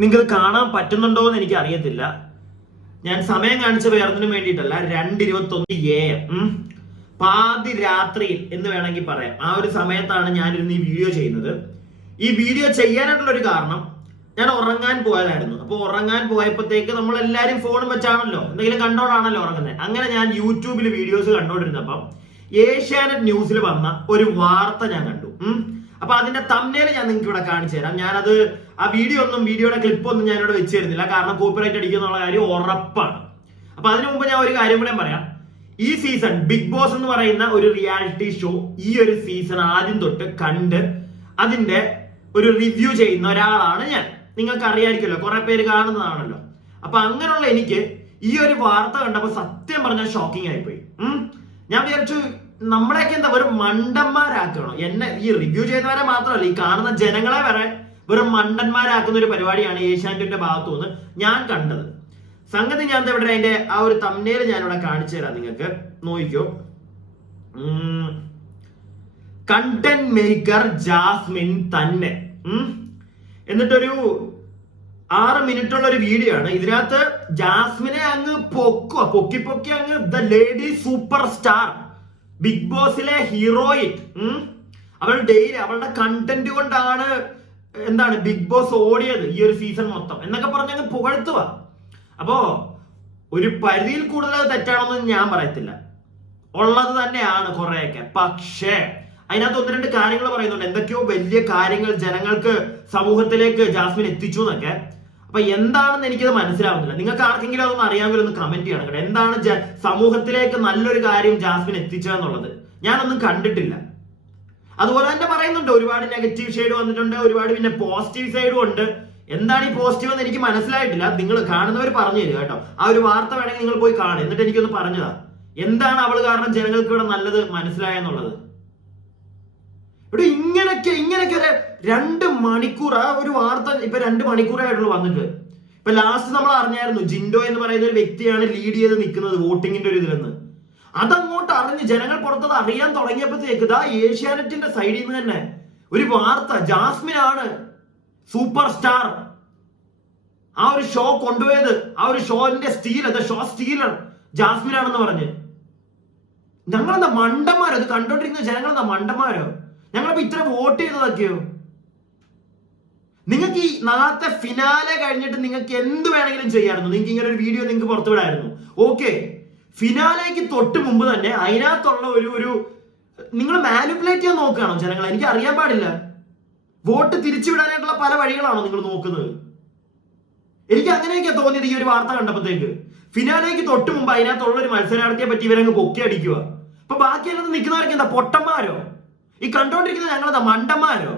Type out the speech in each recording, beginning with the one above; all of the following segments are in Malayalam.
നിങ്ങൾക്ക് കാണാൻ പറ്റുന്നുണ്ടോ എന്ന് എനിക്ക് അറിയത്തില്ല. ഞാൻ സമയം കാണിച്ച വേറൊന്നിനും വേണ്ടിയിട്ടല്ല. 2:21 AM പാതി രാത്രിയിൽ എന്ന് വേണമെങ്കിൽ പറയാം. ആ ഒരു സമയത്താണ് ഞാനിരുന്ന് ഈ വീഡിയോ ചെയ്യുന്നത്. ഈ വീഡിയോ ചെയ്യാനായിട്ടുള്ള ഒരു കാരണം, ഞാൻ ഉറങ്ങാൻ പോയതായിരുന്നു. അപ്പൊ ഉറങ്ങാൻ പോയപ്പോഴത്തേക്ക് നമ്മൾ എല്ലാവരും ഫോണും വെച്ചാണല്ലോ, എന്തെങ്കിലും കണ്ടോടാണല്ലോ ഉറങ്ങുന്നത്. അങ്ങനെ ഞാൻ യൂട്യൂബിൽ വീഡിയോസ് കണ്ടോണ്ടിരുന്നപ്പം ഏഷ്യാനെറ്റ് ന്യൂസിൽ വന്ന ഒരു വാർത്ത ഞാൻ കണ്ടു. അപ്പൊ അതിന്റെ തംബ്നെയിൽ ഞാൻ നിങ്ങൾക്ക് ഇവിടെ കാണിച്ചു തരാം. ഞാനത് ആ വീഡിയോയുടെ ക്ലിപ്പൊന്നും ഞാനിവിടെ വെച്ച് തരുന്നില്ല, കാരണം കോപ്പിറൈറ്റ് അടിക്കുന്നുള്ള കാര്യം ഉറപ്പാണ്. അപ്പൊ അതിനു മുമ്പ് ഞാൻ ഒരു കാര്യം കൂടെ പറയാം. ഈ സീസൺ ബിഗ് ബോസ് എന്ന് പറയുന്ന ഒരു റിയാലിറ്റി ഷോ ഈ ഒരു സീസൺ ആദ്യം തൊട്ട് കണ്ട് അതിന്റെ ഒരു റിവ്യൂ ചെയ്യുന്ന ഒരാളാണ് ഞാൻ. നിങ്ങൾക്ക് അറിയാമായിരിക്കുമല്ലോ, കുറെ പേര് കാണുന്നതാണല്ലോ. അപ്പൊ അങ്ങനെയുള്ള എനിക്ക് ഈ ഒരു വാർത്ത കണ്ടപ്പോൾ സത്യം പറഞ്ഞാൽ ഷോക്കിംഗ് ആയിപ്പോയി. ഞാൻ വിചാരിച്ചു നമ്മളെയൊക്കെ എന്താ വെറും മണ്ടന്മാരാക്കണോ? എന്നെ ഈ റിവ്യൂ ചെയ്തവരെ മാത്രമല്ല, ഈ കാണുന്ന ജനങ്ങളെ വരെ വെറും മണ്ടന്മാരാക്കുന്ന ഒരു പരിപാടിയാണ് ഏഷ്യാനെറ്റിന്റെ ഭാഗത്തു നിന്ന് ഞാൻ കണ്ടത്. സംഗതി ഞാൻ ഇവിടെ അതിന്റെ ആ ഒരു തംബ്നെയിൽ ഞാൻ ഇവിടെ കാണിച്ചു തരാം, നിങ്ങൾക്ക് നോക്കിക്കോ. കണ്ടന്റ് മേക്കർ ജാസ്മിൻ തന്നെ എന്നിട്ടൊരു 6 മിനിറ്റുള്ള ഒരു വീഡിയോ ആണ്. ഇതിനകത്ത് ജാസ്മിനെ അങ്ങ് പൊക്കി അങ്ങ് the lady superstar, big ബോസിലെ ഹീറോയിൻ, അവൾ ഡെയിലി അവളുടെ കണ്ടന്റ് കൊണ്ടാണ് എന്താണ് ബിഗ് ബോസ് ഓടിയത് ഈ ഒരു സീസൺ മൊത്തം എന്നൊക്കെ പറഞ്ഞ് അങ്ങ് പുകഴ്ത്തുക. അപ്പോ ഒരു പരിധിയിൽ കൂടുതൽ തെറ്റാണെന്ന് ഞാൻ പറയത്തില്ല, ഉള്ളത് തന്നെയാണ് കുറെയൊക്കെ. പക്ഷേ അതിനകത്ത് 1-2 കാര്യങ്ങൾ പറയുന്നുണ്ട്, എന്തൊക്കെയോ വലിയ കാര്യങ്ങൾ ജനങ്ങൾക്ക് സമൂഹത്തിലേക്ക് ജാസ്മിൻ എത്തിച്ചു എന്നൊക്കെ. അപ്പൊ എന്താണെന്ന് എനിക്കത് മനസ്സിലാവുന്നില്ല. നിങ്ങൾക്ക് ആർക്കെങ്കിലും അതൊന്നും അറിയാമെങ്കിൽ ഒന്ന് കമന്റ് ചെയ്യണം കേട്ടോ. എന്താണ് സമൂഹത്തിലേക്ക് നല്ലൊരു കാര്യം ജാസ്മിൻ എത്തിച്ചതെന്നുള്ളത് ഞാനൊന്നും കണ്ടിട്ടില്ല. അതുപോലെ തന്നെ പറയുന്നുണ്ട് ഒരുപാട് നെഗറ്റീവ് ഷെയ്ഡ് വന്നിട്ടുണ്ട്, ഒരുപാട് പിന്നെ പോസിറ്റീവ് സൈഡും ഉണ്ട്. എന്താണ് ഈ പോസിറ്റീവ് എന്ന് എനിക്ക് മനസ്സിലായിട്ടില്ല. നിങ്ങൾ കാണുന്നവർ പറഞ്ഞു തരിക കേട്ടോ. ആ ഒരു വാർത്ത വേണമെങ്കിൽ നിങ്ങൾ പോയി കാണുക, എന്നിട്ട് എനിക്കൊന്ന് പറഞ്ഞതാ എന്താണ് അവൾ കാരണം ജനങ്ങൾക്ക് ഇവിടെ നല്ലത് മനസ്സിലായെന്നുള്ളത്. ഇവിടെ ഇങ്ങനെയൊക്കെ 2 മണിക്കൂർ ആ ഒരു വാർത്ത ഇപ്പൊ 2 മണിക്കൂറായിട്ടുള്ളൂ വന്നിട്ട്. ഇപ്പൊ ലാസ്റ്റ് നമ്മൾ അറിഞ്ഞായിരുന്നു ജിൻഡോ എന്ന് പറയുന്ന ഒരു വ്യക്തിയാണ് ലീഡ് ചെയ്ത് നിൽക്കുന്നത് വോട്ടിങ്ങിന്റെ ഒരു ഇതിലെന്ന്. അതങ്ങോട്ട് അറിഞ്ഞ് ജനങ്ങൾ പുറത്തത് അറിയാൻ തുടങ്ങിയപ്പോഴത്തേക്ക് ഇതാ ഏഷ്യാനെറ്റിന്റെ സൈഡിൽ നിന്ന് തന്നെ ഒരു വാർത്ത, ജാസ്മിൻ ആണ് സൂപ്പർ സ്റ്റാർ, ആ ഒരു ഷോ കൊണ്ടുപോയത്, ആ ഒരു ഷോന്റെ ഷോ സ്റ്റീലർ ജാസ്മിൻ ആണെന്ന് പറഞ്ഞ്. ഞങ്ങളെന്താ മണ്ടന്മാരോ? ഇത് കണ്ടോണ്ടിരിക്കുന്ന ജനങ്ങളെന്താ മണ്ടന്മാരോ? ഞങ്ങളിപ്പോ ഇത്ര വോട്ട് ചെയ്തതൊക്കെയോ? നിങ്ങൾക്ക് ഈ നാളത്തെ ഫിനാലെ കഴിഞ്ഞിട്ട് നിങ്ങൾക്ക് എന്ത് വേണമെങ്കിലും ചെയ്യാമായിരുന്നു. നിങ്ങൾക്ക് ഇങ്ങനെ ഒരു വീഡിയോ നിങ്ങൾക്ക് പുറത്തുവിടായിരുന്നു. ഓക്കെ, ഫിനാലേക്ക് തൊട്ട് മുമ്പ് തന്നെ അതിനകത്തുള്ള ഒരു നിങ്ങൾ മാനിപ്പുലേറ്റ് ചെയ്യാൻ നോക്കുകയാണോ ജനങ്ങളെ? എനിക്ക് അറിയാൻ പാടില്ല. വോട്ട് തിരിച്ചുവിടാനായിട്ടുള്ള പല വഴികളാണോ നിങ്ങൾ നോക്കുന്നത്? എനിക്ക് അങ്ങനെയൊക്കെ തോന്നിയത് ഈ ഒരു വാർത്ത കണ്ടപ്പോഴത്തേക്ക്. ഫിനാലേക്ക് തൊട്ട് മുമ്പ് അതിനകത്തുള്ള ഒരു മത്സരാർത്ഥിയെ പറ്റി ഇവരങ്ങ് പൊക്കി അടിക്കുക. അപ്പൊ ബാക്കിയെല്ലാം നിൽക്കുന്നവരൊക്കെ എന്താ പൊട്ടന്മാരോ? ഈ കണ്ടോണ്ടിരിക്കുന്നത് ഞങ്ങളെന്താ മണ്ടന്മാരോ?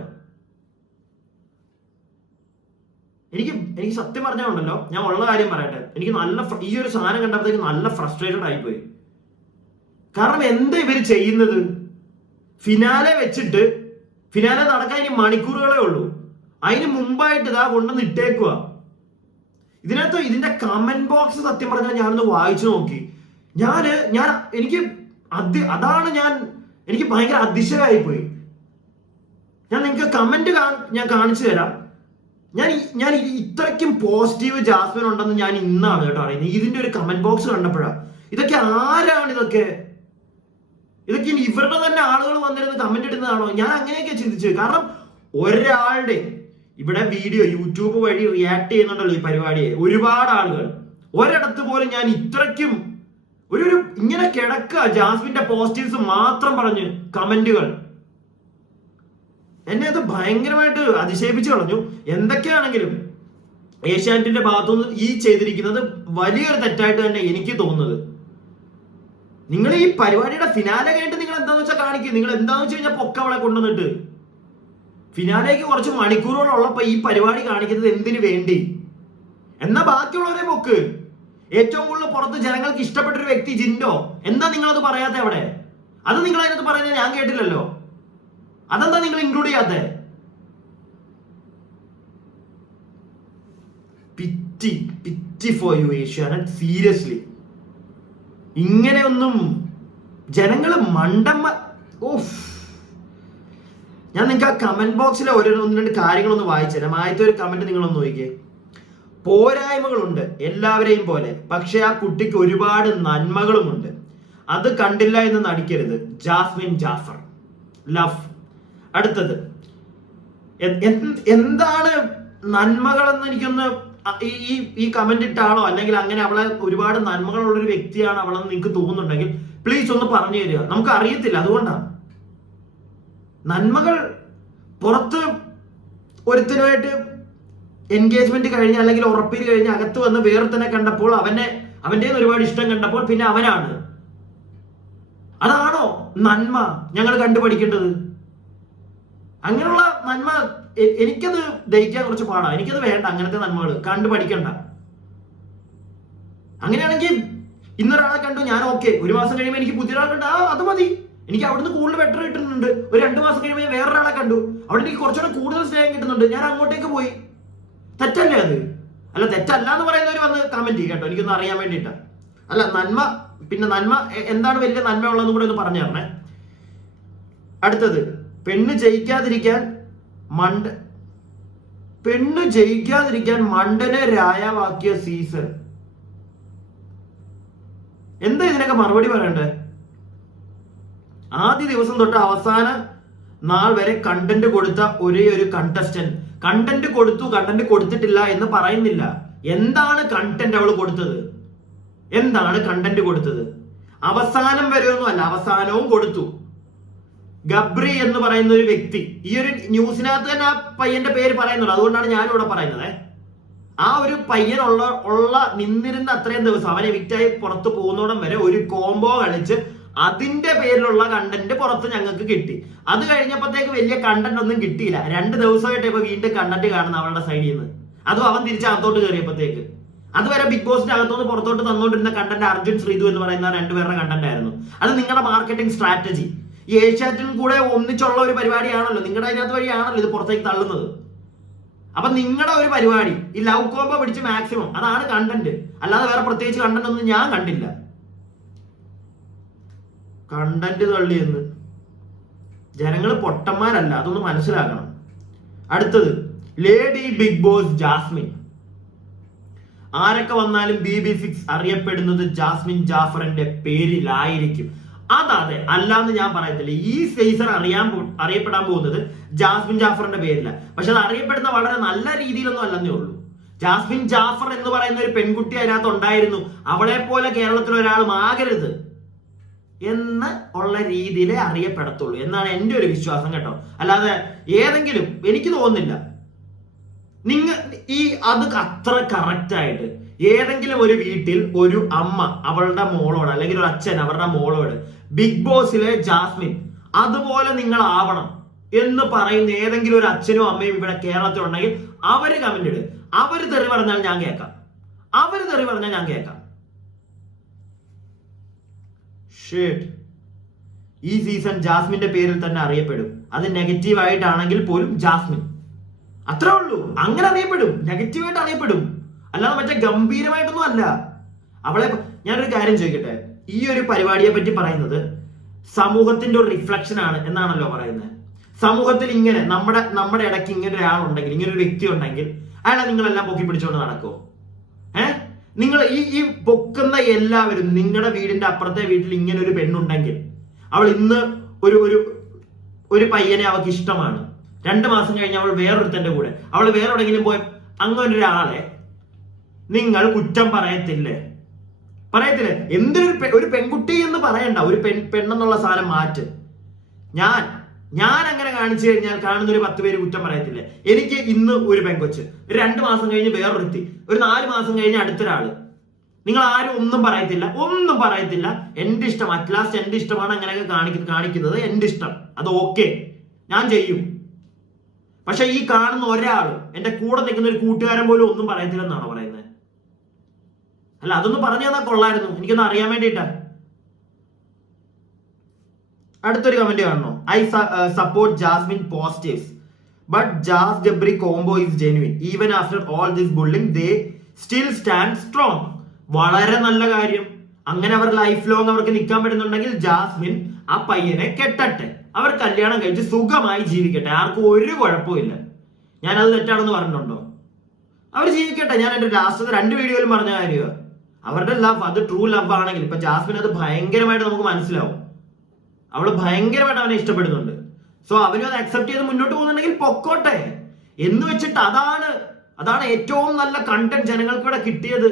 എനിക്ക് സത്യം പറഞ്ഞുണ്ടല്ലോ, ഞാൻ ഉള്ള കാര്യം പറയട്ടെ, എനിക്ക് ഈ ഒരു സാധനം കണ്ടപ്പോഴത്തേക്ക് നല്ല ഫ്രസ്ട്രേറ്റഡ് ആയിപ്പോയി. കാരണം എന്താ ഇവര് ചെയ്യുന്നത്? ഫിനാലെ വെച്ചിട്ട് ഫിനാലെ നടക്കാൻ ഇനി മണിക്കൂറുകളേ ഉള്ളൂ, അതിന് മുമ്പായിട്ട് ഇതാ കൊണ്ടുവന്ന് ഇട്ടേക്കുക. ഇതിന്റെ കമന്റ് ബോക്സ് സത്യം പറഞ്ഞാൽ ഞാനൊന്ന് വായിച്ചു നോക്കി. എനിക്ക് ഭയങ്കര അതിശയമായി പോയി. ഞാൻ നിങ്ങൾക്ക് കമന്റ് ഞാൻ കാണിച്ചു തരാം. ഞാൻ ഇത്രയ്ക്കും പോസിറ്റീവ് ജാസ്മിൻ ഉണ്ടെന്ന് ഞാൻ ഇന്നാണ് കേട്ടോ അറിയുന്നത്. ഇതിന്റെ ഒരു കമന്റ് ബോക്സ് കണ്ടപ്പോഴാണ്. ഇതൊക്കെ ആരാണ്? ഇതൊക്കെ ഇനി ഇവരുടെ തന്നെ ആളുകൾ വന്നിരുന്ന് കമന്റ് ഇടുന്നതാണോ? ഞാൻ അങ്ങനെയൊക്കെ ചിന്തിച്ചു. കാരണം ഒരാളുടെ ഇവിടെ വീഡിയോ യൂട്യൂബ് വഴി റിയാക്ട് ചെയ്യുന്നുണ്ടല്ലോ ഈ പരിപാടിയെ ഒരുപാട് ആളുകൾ. ഒരിടത്ത് പോലും ഞാൻ ഇത്രയ്ക്കും ഇങ്ങനെ കിടക്കുക ജാസ്മിന്റെ പോസിറ്റീവ്സ് മാത്രം പറഞ്ഞ് കമന്റുകൾ. എന്നെ അത് ഭയങ്കരമായിട്ട് അതിശയിപ്പിച്ചു കളഞ്ഞു. എന്തൊക്കെയാണെങ്കിലും ഏഷ്യാനെറ്റിന്റെ ഭാഗത്തുനിന്ന് ഈ ചെയ്തിരിക്കുന്നത് വലിയൊരു തെറ്റായിട്ട് തന്നെ എനിക്ക് തോന്നുന്നത്. നിങ്ങൾ ഈ പരിപാടിയുടെ ഫിനാലെ കഴിഞ്ഞിട്ട് നിങ്ങൾ എന്താന്ന് വെച്ചാൽ കാണിക്കുക. നിങ്ങൾ എന്താന്ന് വെച്ച് കഴിഞ്ഞാൽ പൊക്കവളെ കൊണ്ടുവന്നിട്ട് ഫിനാലേക്ക് കുറച്ച് മണിക്കൂറുകളുള്ളപ്പോ ഈ പരിപാടി കാണിക്കുന്നത് എന്തിനു വേണ്ടി? എന്നാ ബാക്കിയുള്ളവരെ പൊക്ക്. ഏറ്റവും കൂടുതൽ പുറത്ത് ജനങ്ങൾക്ക് ഇഷ്ടപ്പെട്ട ഒരു വ്യക്തി ജിൻഡോ, എന്താ നിങ്ങളത് പറയാത്ത അവിടെ? അത് നിങ്ങൾ അതിനകത്ത് പറയുന്നത് ഞാൻ കേട്ടില്ലല്ലോ. അതെന്താ നിങ്ങൾ ഇൻക്ലൂഡ് ചെയ്യാത്ത? പിറ്റി ഫോർ യു ഏഷ്യാനെറ്റ്, സീരിയസ്ലി. ഇങ്ങനെയൊന്നും ജനങ്ങള് ഓഫ്. ഞാൻ നിങ്ങൾക്ക് ആ കമന്റ് ബോക്സിലെ 1-2 കാര്യങ്ങളൊന്ന് വായിച്ചു തരാം. ആദ്യത്തെ ഒരു കമന്റ് നിങ്ങളൊന്ന് നോക്കിയേ. പോരായ്മകളുണ്ട് എല്ലാവരെയും പോലെ, പക്ഷെ ആ കുട്ടിക്ക് ഒരുപാട് നന്മകളുമുണ്ട്. അത് കണ്ടില്ല എന്ന് നടിക്കരുത്. Jasmine Jafar, love. അടുത്തത് എന്താണ് നന്മകളെന്ന് എനിക്കൊന്ന് ഈ കമന്റ് ഇട്ടാളോ അല്ലെങ്കിൽ അങ്ങനെ അവളെ ഒരുപാട് നന്മകളുള്ള ഒരു വ്യക്തിയാണ് അവളെന്ന് നിങ്ങൾക്ക് തോന്നുന്നുണ്ടെങ്കിൽ പ്ലീസ് ഒന്ന് പറഞ്ഞു തരിക. നമുക്ക് അറിയത്തില്ല, അതുകൊണ്ടാണ്. നന്മകൾ പുറത്ത് ഒരുത്തനുമായിട്ട് എൻഗേജ്മെന്റ് കഴിഞ്ഞ് അല്ലെങ്കിൽ ഉറപ്പിൽ കഴിഞ്ഞ് അകത്ത് വന്ന് വേറെ കണ്ടപ്പോൾ അവന്റെ ഒരുപാട് ഇഷ്ടം കണ്ടപ്പോൾ പിന്നെ അവനാണ്. അതാണോ നന്മ ഞങ്ങൾ കണ്ടുപഠിക്കേണ്ടത്? അങ്ങനെയുള്ള നന്മ എനിക്കത് ദഹിക്കാൻ കുറച്ച് പാടാണ്. എനിക്കത് വേണ്ട. അങ്ങനത്തെ നന്മകൾ കണ്ടുപഠിക്കണ്ട. അങ്ങനെയാണെങ്കിൽ ഇന്നൊരാളെ കണ്ടു, ഞാൻ ഓക്കെ. ഒരു മാസം കഴിയുമ്പോൾ എനിക്ക് പുതിയൊരാളെ കണ്ടു, അത് മതി. എനിക്ക് അവിടുന്ന് കൂടുതൽ ബെറ്റർ കിട്ടുന്നുണ്ട്. ഒരു 2 മാസം കഴിയുമ്പോൾ ഞാൻ വേറൊരാളെ കണ്ടു, അവിടെ എനിക്ക് കുറച്ചുകൂടെ കൂടുതൽ സ്നേഹം കിട്ടുന്നുണ്ട്, ഞാൻ അങ്ങോട്ടേക്ക് പോയി. തെറ്റല്ലേ അത്? അല്ല, തെറ്റല്ല എന്ന് പറയുന്നവർ വന്ന് കമന്റ് ചെയ്യും കേട്ടോ, എനിക്കൊന്ന് അറിയാൻ വേണ്ടിയിട്ടാ. അല്ല, നന്മ, പിന്നെ നന്മ എന്താണ് വലിയ നന്മ ഉള്ളതെന്ന് കൂടെ ഒന്ന് പറഞ്ഞു തരണേ. അടുത്തത്, പെണ്ണ് ജയിക്കാതിരിക്കാൻ മണ്ടനെ രായവാക്കിയ സീസൺ. എന്താ ഇതിനൊക്കെ മറുപടി പറയണ്ടേ? ആദ്യ ദിവസം തൊട്ട് അവസാന നാൾ വരെ കണ്ടന്റ് കൊടുത്ത ഒരേ ഒരു കണ്ടസ്റ്റന്റ്. കണ്ടന്റ് കൊടുത്തു, കണ്ടന്റ് കൊടുത്തിട്ടില്ല എന്ന് പറയുന്നില്ല. എന്താണ് കണ്ടന്റ് അവൾ കൊടുത്തത്? എന്താണ് കണ്ടന്റ് കൊടുത്തത്? അവസാനം വരെയൊന്നും അല്ല, അവസാനവും കൊടുത്തു. ഗബ്രി എന്ന് പറയുന്ന ഒരു വ്യക്തി, ഈ ഒരു ന്യൂസിനകത്ത് തന്നെ ആ പയ്യന്റെ പേര് പറയുന്നുള്ളൂ, അതുകൊണ്ടാണ് ഞാനും ഇവിടെ പറയുന്നത്. ആ ഒരു പയ്യനുള്ള നിന്നിരുന്ന അത്രയും ദിവസം അവൻ എവിക്റ്റായി പുറത്ത് പോകുന്നോടം വരെ ഒരു കോംബോ കളിച്ച് അതിന്റെ പേരിലുള്ള കണ്ടന്റ് പുറത്ത് ഞങ്ങൾക്ക് കിട്ടി. അത് കഴിഞ്ഞപ്പോഴത്തേക്ക് വലിയ കണ്ടന്റ് ഒന്നും കിട്ടിയില്ല. 2 ദിവസമായിട്ട് ഇപ്പൊ വീണ്ടും കണ്ടന്റ് കാണുന്ന അവളുടെ സൈഡിൽ നിന്ന്. അതും അവൻ തിരിച്ചകത്തോട്ട് കയറിയപ്പോഴത്തേക്ക്. അതുവരെ ബിഗ് ബോസിന്റെ അകത്തോട്ട് പുറത്തോട്ട് തന്നുകൊണ്ടിരുന്ന കണ്ടന്റ് അർജുൻ ശ്രീതു എന്ന് പറയുന്ന 2 പേരുടെ കണ്ടന്റ് ആയിരുന്നു. അത് നിങ്ങളുടെ മാർക്കറ്റിംഗ് സ്ട്രാറ്റജി. ഈ ഏഷ്യാനെറ്റിനും കൂടെ ഒന്നിച്ചുള്ള ഒരു പരിപാടിയാണല്ലോ, നിങ്ങളുടെ അതിനകത്ത് വഴിയാണല്ലോ ഇത് പുറത്തേക്ക് തള്ളുന്നത്. അപ്പൊ നിങ്ങളുടെ ഒരു പരിപാടി ഈ ലവ് കോംബോ പിടിച്ച് മാക്സിമം, അതാണ് കണ്ടന്റ്. അല്ലാതെ വേറെ പ്രത്യേകിച്ച് കണ്ടന്റ് ഒന്നും ഞാൻ കണ്ടില്ല. കണ്ടന്റ് തള്ളിയെന്ന് ജനങ്ങൾ പൊട്ടന്മാരല്ല, അതൊന്ന് മനസ്സിലാക്കണം. അടുത്തത്, ലേഡി ബിഗ് ബോസ് ജാസ്മിൻ. ആരൊക്കെ വന്നാലും BB6 അറിയപ്പെടുന്നത് ജാസ്മിൻ ജാഫറിന്റെ പേരിലായിരിക്കും. അതെ, അല്ലാന്ന് ഞാൻ പറയത്തില്ല. ഈ സീസൺ അറിയപ്പെടാൻ പോകുന്നത് ജാസ്മിൻ ജാഫറിന്റെ പേരില്ല. പക്ഷെ അത് അറിയപ്പെടുന്ന വളരെ നല്ല രീതിയിലൊന്നും അല്ലെന്നേ ഉള്ളൂ. ജാസ്മിൻ ജാഫർ എന്ന് പറയുന്ന ഒരു പെൺകുട്ടി അതിനകത്ത് ഉണ്ടായിരുന്നു. അവളെ പോലെ കേരളത്തിൽ ഒരാളും ആകരുത് എന്ന് ഉള്ള രീതിയിലേ അറിയപ്പെടത്തുള്ളൂ എന്നാണ് എൻ്റെ ഒരു വിശ്വാസം കേട്ടോ. അല്ലാതെ ഏതെങ്കിലും, എനിക്ക് തോന്നുന്നില്ല അത് അത്ര കറക്റ്റ് ആയിട്ട് ഏതെങ്കിലും ഒരു വീട്ടിൽ ഒരു അമ്മ അവളുടെ മോളോട് അല്ലെങ്കിൽ ഒരു അച്ഛൻ അവരുടെ മോളോട് ബിഗ് ബോസിലെ ജാസ്മിൻ അതുപോലെ നിങ്ങൾ ആവണം എന്ന് പറയുന്ന ഏതെങ്കിലും ഒരു അച്ഛനും അമ്മയും ഇവിടെ കേരളത്തിൽ ഉണ്ടെങ്കിൽ അവര് കമന്റ് ഇട്. അവര് തെറി പറഞ്ഞാൽ ഞാൻ കേൾക്കാം. ഈ സീസൺ ജാസ്മിന്റെ പേരിൽ തന്നെ അറിയപ്പെടും. അത് നെഗറ്റീവ് ആയിട്ടാണെങ്കിൽ പോലും ജാസ്മിൻ, അത്രേ ഉള്ളൂ. അങ്ങനെ അറിയപ്പെടും, നെഗറ്റീവായിട്ട് അറിയപ്പെടും, അല്ലാതെ മറ്റേ ഗംഭീരമായിട്ടൊന്നും അല്ല. അവളെ ഞാനൊരു കാര്യം ചോദിക്കട്ടെ, ഈ ഒരു പരിപാടിയെ പറ്റി പറയുന്നത് സമൂഹത്തിന്റെ ഒരു റിഫ്ലക്ഷൻ ആണ് എന്നാണല്ലോ പറയുന്നത്. സമൂഹത്തിൽ ഇങ്ങനെ നമ്മുടെ ഇടയ്ക്ക് ഇങ്ങനെ ഒരാളുണ്ടെങ്കിൽ, ഇങ്ങനെ ഒരു വ്യക്തി ഉണ്ടെങ്കിൽ അയാളെ നിങ്ങളെല്ലാം പൊക്കി പിടിച്ചുകൊണ്ട് നടക്കുമോ? നിങ്ങൾ ഈ പൊക്കുന്ന എല്ലാവരും, നിങ്ങളുടെ വീടിന്റെ അപ്പുറത്തെ വീട്ടിൽ ഇങ്ങനെ ഒരു പെണ്ണുണ്ടെങ്കിൽ, അവൾ ഇന്ന് ഒരു പയ്യനെ അവൾക്ക് ഇഷ്ടമാണ്, 2 മാസം കഴിഞ്ഞ് അവൾ വേറൊരുത്തന്റെ കൂടെ, അവൾ വേറെ എവിടെയെങ്കിലും പോയി അങ്ങനെ ഒരാളെ നിങ്ങൾ കുറ്റം പറയത്തില്ലേ? ഒരു പെൺകുട്ടി എന്ന് പറയണ്ട, ഒരു പെണ്ണെന്നുള്ള സാധനം മാറ്റ്. ഞാൻ അങ്ങനെ കാണിച്ചു കഴിഞ്ഞാൽ കാണുന്ന ഒരു 10 പേര് കുറ്റം പറയത്തില്ലേ? എനിക്ക് ഇന്ന് ഒരു പെൺകൊച്ച്, 2 മാസം കഴിഞ്ഞ് വേറൊരുത്തി, ഒരു 4 മാസം കഴിഞ്ഞ് അടുത്തൊരാള്. നിങ്ങൾ ആരും ഒന്നും പറയത്തില്ല. എന്റെ ഇഷ്ടം, അറ്റ്ലാസ്റ്റ് എന്റെ ഇഷ്ടമാണ് അങ്ങനെയൊക്കെ കാണിക്കുന്നത്, എന്റെ ഇഷ്ടം, അത് ഓക്കെ, ഞാൻ ചെയ്യും. പക്ഷെ ഈ കാണുന്ന ഒരാളും എന്റെ കൂടെ നിൽക്കുന്ന ഒരു കൂട്ടുകാരൻ പോലും ഒന്നും പറയത്തില്ലെന്നാണോ പറയുന്നത്? അല്ല, അതൊന്ന് പറഞ്ഞു തന്നാൽ കൊള്ളായിരുന്നു, എനിക്കൊന്ന് അറിയാൻ വേണ്ടിയിട്ടാ. അടുത്തൊരു കമന്റ് കാണണോ? I support Jasmin positives but Jas Gabri combo is genuine even after all this bullying they still stand strong. വളരെ നല്ല കാര്യം. അങ്ങനെ അവർ ലൈഫ് ലോങ് അവർക്ക് നിൽക്കാൻ പറ്റുന്നുണ്ടെങ്കിൽ ജാസ്മിൻ ആ പയ്യനെ കെട്ടട്ടെ, അവർ കല്യാണം കഴിച്ച് സുഖമായി ജീവിക്കട്ടെ, ആർക്കും ഒരു കുഴപ്പമില്ല. ഞാനത് തെറ്റാണെന്ന് പറഞ്ഞിട്ടുണ്ടോ? അവർ ജീവിക്കട്ടെ. ഞാൻ എന്റെ ലാസ്റ്റത്തെ 2 വീഡിയോയിലും പറഞ്ഞ കാര്യമാണ്. അവരുടെ ലവ് അത് ട്രൂ ലവ് ആണെങ്കിൽ ഇപ്പൊ ജാസ്മിൻ അത് ഭയങ്കരമായിട്ട് നമുക്ക് മനസ്സിലാവും. അവള് ഭയങ്കരമായിട്ട് അവനെ ഇഷ്ടപ്പെടുന്നുണ്ട്. സോ അവനും അത് അക്സെപ്റ്റ് ചെയ്ത് മുന്നോട്ട് പോകുന്നുണ്ടെങ്കിൽ പൊക്കോട്ടെ എന്ന് വെച്ചിട്ട് അതാണ് ഏറ്റവും നല്ല കണ്ടന്റ് ജനങ്ങൾക്ക് ഇവിടെ കിട്ടിയത്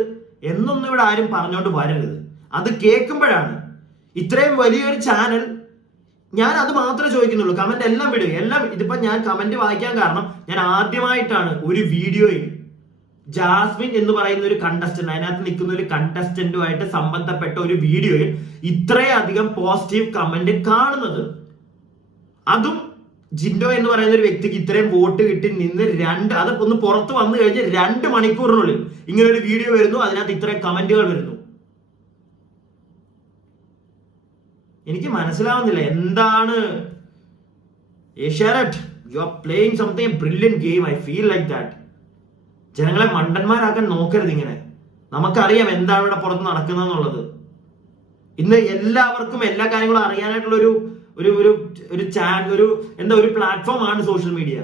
എന്നൊന്നും ഇവിടെ ആരും പറഞ്ഞോണ്ട് വരരുത്. അത് കേൾക്കുമ്പോഴാണ് ഇത്രയും വലിയൊരു ചാനൽ, ഞാൻ അത് മാത്രമേ ചോദിക്കുന്നുള്ളൂ. കമന്റ് എല്ലാം വിടുക, എല്ലാം. ഇതിപ്പോ ഞാൻ കമന്റ് വായിക്കാൻ കാരണം ഞാൻ ആദ്യമായിട്ടാണ് ഒരു വീഡിയോയിൽ ജാസ്മിൻ എന്ന് പറയുന്ന ഒരു കണ്ടസ്റ്റന്റ്, അതിനകത്ത് നിൽക്കുന്ന ഒരു കണ്ടസ്റ്റന്റുമായിട്ട് സംബന്ധപ്പെട്ട ഒരു വീഡിയോയിൽ ഇത്രയധികം പോസിറ്റീവ് കമന്റ് കാണുന്നത്. അതും ജിൻഡോ എന്ന് പറയുന്ന ഒരു വ്യക്തിക്ക് ഇത്രയും വോട്ട് കിട്ടി നിന്ന് അത് ഒന്ന് പുറത്ത് വന്നു കഴിഞ്ഞ് 2 മണിക്കൂറിനുള്ളിൽ ഇങ്ങനെ ഒരു വീഡിയോ വരുന്നു, അതിനകത്ത് ഇത്രയും കമന്റുകൾ വരുന്നു. എനിക്ക് മനസ്സിലാവുന്നില്ല എന്താണ് Asianet, you are playing something brilliant game. I feel like that. ജനങ്ങളെ മണ്ടന്മാരാക്കാൻ നോക്കരുത് ഇങ്ങനെ. നമുക്കറിയാം എന്താണ് ഇവിടെ പുറത്ത് നടക്കുന്നതെന്നുള്ളത്. ഇന്ന് എല്ലാവർക്കും എല്ലാ കാര്യങ്ങളും അറിയാനായിട്ടുള്ള ഒരു ചാനൽ, ഒരു പ്ലാറ്റ്ഫോം ആണ് സോഷ്യൽ മീഡിയ.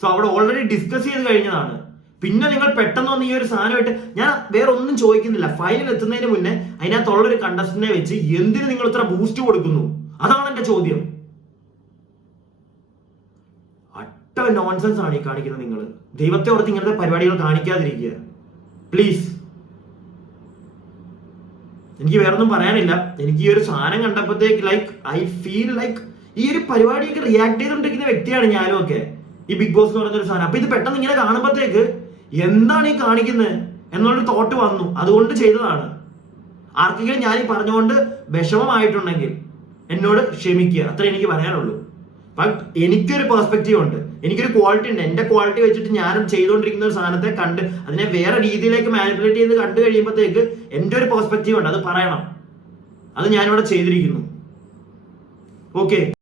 സോ അവിടെ ഓൾറെഡി ഡിസ്കസ് ചെയ്ത് കഴിഞ്ഞതാണ്. പിന്നെ നിങ്ങൾ പെട്ടെന്ന് വന്ന് ഈ ഒരു സാധനമായിട്ട്, ഞാൻ വേറെ ഒന്നും ചോദിക്കുന്നില്ല. ഫൈനൽ എത്തുന്നതിന് മുന്നേ അതിനകത്തുള്ളൊരു കണ്ടസ്റ്റന്റിനെ വെച്ച് എന്തിന് നിങ്ങൾ ഇത്ര ബൂസ്റ്റ് കൊടുക്കുന്നു? അതാണ് എന്റെ ചോദ്യം. അട്ട നോൺസെൻസ് ആണ് ഈ കാണിക്കുന്നത് നിങ്ങൾ. ദൈവത്തെ ഓർത്ത് ഇങ്ങനത്തെ പരിപാടികൾ കാണിക്കാതിരിക്കുക പ്ലീസ്. എനിക്ക് വേറൊന്നും പറയാനില്ല. എനിക്ക് ഈ ഒരു സാധനം കണ്ടപ്പോഴത്തേക്ക് ഐ ഫീൽ ലൈക്ക് ഈ ഒരു പരിപാടിയൊക്കെ റിയാക്ട് ചെയ്തുകൊണ്ടിരിക്കുന്ന വ്യക്തിയാണ് ഞാനും ഒക്കെ, ഈ ബിഗ് ബോസ് എന്ന് പറയുന്ന ഒരു സാധനം. അപ്പൊ ഇത് പെട്ടെന്ന് ഇങ്ങനെ കാണുമ്പോഴത്തേക്ക് എന്താണ് ഈ കാണിക്കുന്നത് എന്നുള്ളൊരു തോട്ട് വന്നു, അതുകൊണ്ട് ചെയ്തതാണ്. ആർക്കെങ്കിലും ഞാൻ ഈ പറഞ്ഞുകൊണ്ട് വിഷമമായിട്ടുണ്ടെങ്കിൽ എന്നോട് ക്ഷമിക്കുക, അത്രേ എനിക്ക് പറയാനുള്ളൂ. ബട്ട് എനിക്കൊരു പെർസ്പെക്റ്റീവ് ഉണ്ട്, എനിക്കൊരു ക്വാളിറ്റി ഉണ്ട്. എന്റെ ക്വാളിറ്റി വെച്ചിട്ട് ഞാനും ചെയ്തുകൊണ്ടിരിക്കുന്ന ഒരു സാധനത്തെ കണ്ട് അതിനെ വേറെ രീതിയിലേക്ക് മാനിപ്പുലേറ്റ് ചെയ്ത് കണ്ടു കഴിയുമ്പോഴത്തേക്ക് എന്റെ ഒരു പെർസ്പെക്റ്റീവ് ഉണ്ട്, അത് പറയണം. അത് ഞാനിവിടെ ചെയ്തിരിക്കുന്നു. ഓക്കെ.